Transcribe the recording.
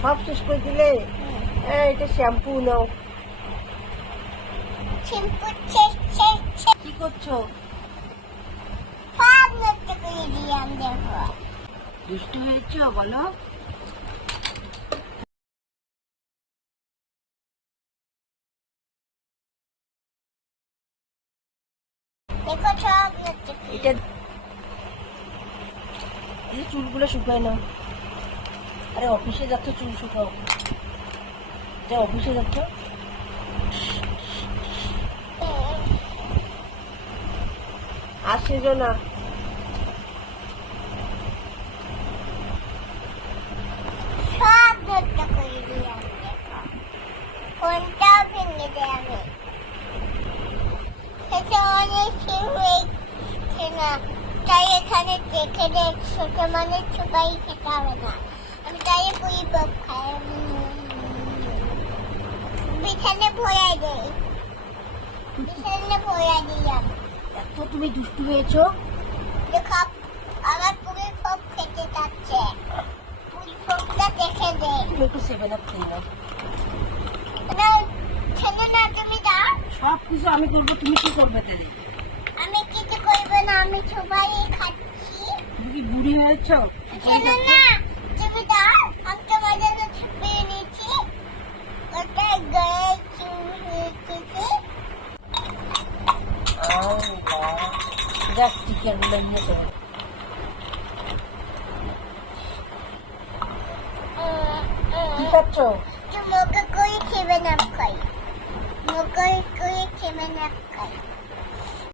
সব শেষ করে দিলে? এটা শ্যাম্পু নাও। কি করছ? দুষ্ট হয়েছো বলো। এটা এই চুলগুলো শুকায় না। আরে অফিসে যাচ্ছ, চুল শুকাও। যা, অফিসে যাচ্ছ। আর সেজো না। সব তাই এখানে দেখে ছোট মানে সবাই খেতে হবে না। আমি তাই পুরি বিছানে ভরাই দেই। বিছানে ভরাই দিলাম। এত তুমি দুষ্টু হয়েছো। দেখো আমার পুরি পপ খেতে যাচ্ছে। পুরি পপটা দেখে দে। তুমি একটু সেভেন আপ খেয়ে নাও। সব কিছু আমি করব তুমি কি করবে আমি কিছু করব না আমি সবাই হয়েছে যাক টিকিয়ারগুলো নিয়ে চলো কি খাচ্ছ? তো করে খেবে না খাই মগা করে খেবে না খাই